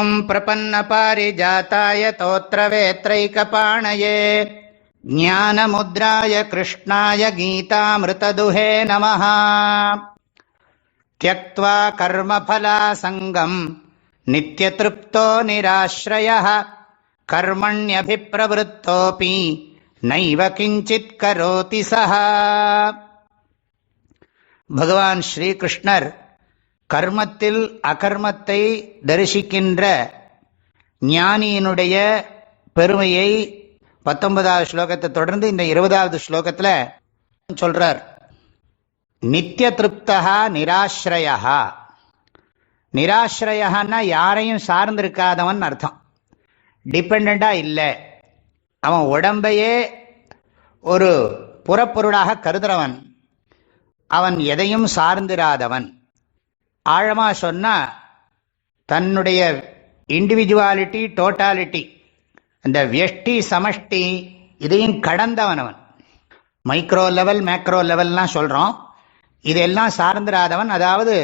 ஓம் பிரபன்ன பாரிஜாதாய தோத்ரவேத்ரைகபாணயே ஞானமுத்ராய கிருஷ்ணாய கீதாமிருததுஹே நமः. த்யக்த்வா கர்மஃலாசங்கம் நித்யத்ருப்தோ நிராஸ்ரயः கர்மண்யபிப்ரவருத்தோபி நைவ கிஞ்சித் கரோதி சஹ. பகவான் ஸ்ரீகிருஷ்ணர் கர்மத்தில் அகர்மத்தை தரிசிக்கின்ற ஞானியினுடைய பெருமையை 19வது ஸ்லோகத்தை தொடர்ந்து இந்த 20வது ஸ்லோகத்தில் சொல்றார். நித்திய திருப்தா நிராஸ்ரயா. நிராஸ்ரயன்னா யாரையும் சார்ந்திருக்காதவன் அர்த்தம். டிபெண்டா இல்லை, அவன் உடம்பையே ஒரு புறப்பொருளாக கருதுறவன், அவன் எதையும் சார்ந்திராதவன். ஆழமா சொன்னா தன்னுடைய இண்டிவிஜுவாலிட்டி டோட்டாலிட்டி, அந்த வியஷ்டி சமஷ்டி இதையும் கடந்தவன் அவன். மைக்ரோ லெவல் மேக்ரோ லெவல்லாம் சொல்றோம், இதெல்லாம் சார்ந்திராதவன். அதாவது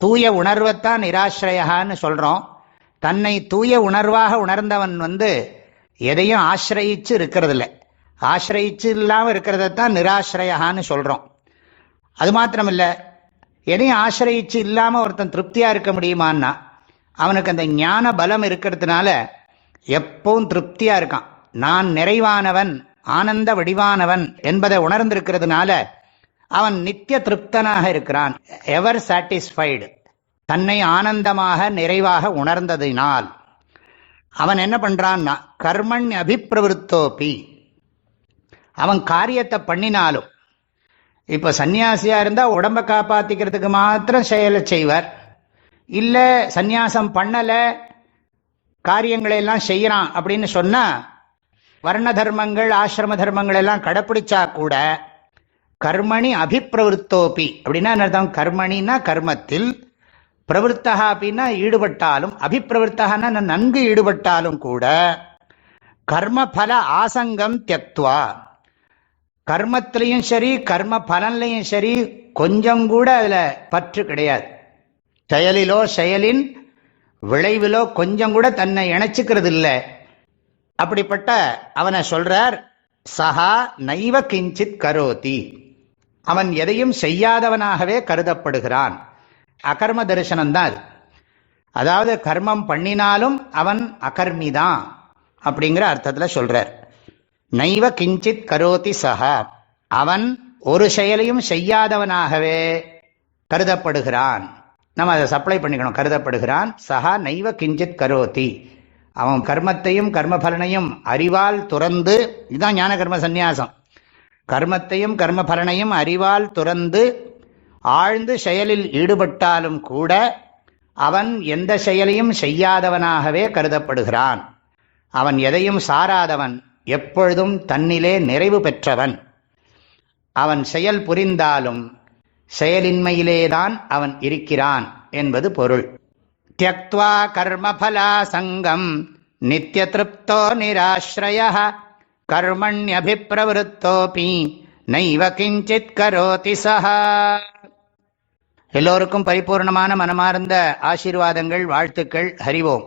தூய உணர்வைத்தான் நிராஸ்ரயான்னு சொல்றோம். தன்னை தூய உணர்வாக உணர்ந்தவன் எதையும் ஆசிரயிச்சு இருக்கிறதில்ல. ஆசிரயிச்சு இல்லாமல் இருக்கிறதான் நிராஸ்ரயான்னு சொல்றோம். அது மாத்திரமில்லை, எதையும் ஆசிரயிச்சு இல்லாமல் ஒருத்தன் திருப்தியா இருக்க முடியுமான்னா அவனுக்கு அந்த ஞான பலம் இருக்கிறதுனால எப்பவும் திருப்தியா இருக்கான். நான் நிறைவானவன், ஆனந்த வடிவானவன் என்பதை உணர்ந்திருக்கிறதுனால அவன் நித்திய திருப்தனாக இருக்கிறான், எவர் சாட்டிஸ்ஃபைடு. தன்னை ஆனந்தமாக நிறைவாக உணர்ந்ததினால் அவன் என்ன பண்றான்னா கர்மண் அபிப்பிரவருத்தோபி, அவன் காரியத்தை பண்ணினாலும், இப்போ சன்னியாசியா இருந்தால் உடம்பை காப்பாற்றிக்கிறதுக்கு மாத்திரம் செயலை செய்வார். இல்லை சந்நியாசம் பண்ணலை, காரியங்களை எல்லாம் செய்யறான் அப்படின்னு சொன்னா வர்ண தர்மங்கள் ஆசிரம தர்மங்கள் எல்லாம் கடைப்பிடிச்சா கூட கர்மணி அபிப்பிரவருத்தோப்பி அப்படின்னா அர்த்தம். கர்மணின்னா கர்மத்தில், பிரவருத்தா அப்படின்னா ஈடுபட்டாலும், அபிப்பிரவருத்தகன்னா நன்கு ஈடுபட்டாலும் கூட கர்மபல ஆசங்கம் தியக்த்வா, கர்மத்திலையும் சரி கர்ம பலன்லையும் சரி கொஞ்சம் கூட அதுல பற்று கிடையாது. செயலிலோ செயலின் விளைவிலோ கொஞ்சம் கூட தன்னை இணைச்சிக்கிறது இல்லை. அப்படிப்பட்ட அவனை சொல்றார், சஹா நைவ கிஞ்சித் கரோதி, அவன் எதையும் செய்யாதவனாகவே கருதப்படுகிறான். அகர்ம தரிசனம்தான் அது. அதாவது கர்மம் பண்ணினாலும் அவன் அகர்மிதான் அப்படிங்கிற அர்த்தத்தில் சொல்றார். நைவ கிஞ்சித் கரோதி சஹா, அவன் ஒரு செயலையும் செய்யாதவனாகவே கருதப்படுகிறான். நம்ம அதை சப்ளை பண்ணிக்கணும், கருதப்படுகிறான். சஹா நைவ கிஞ்சித் கரோதி, அவன் கர்மத்தையும் கர்மபலனையும் அறிவால் துறந்து, இதுதான் ஞான கர்ம சந்நியாசம். கர்மத்தையும் கர்மபலனையும் அறிவால் துறந்து ஆழ்ந்து செயலில் ஈடுபட்டாலும் கூட அவன் எந்த செயலையும் செய்யாதவனாகவே கருதப்படுகிறான். அவன் எதையும் சாராதவன், எப்பொழுதும் தன்னிலே நிறைவு பெற்றவன். அவன் செயல் புரிந்தாலும் செயலின்மையிலேதான் அவன் இருக்கிறான் என்பது பொருள். த்யக்த்வா கர்மஃலாசங்கம் நித்ய திருப்தோ நிராஸ்ரயः கர்மண்யபிப்ரவருத்தோபி நைவ கிஞ்சித் கரோதி சஹ. எல்லோருக்கும் பரிபூர்ணமான மனமார்ந்த ஆசீர்வாதங்கள், வாழ்த்துக்கள். ஹரி ஓம்.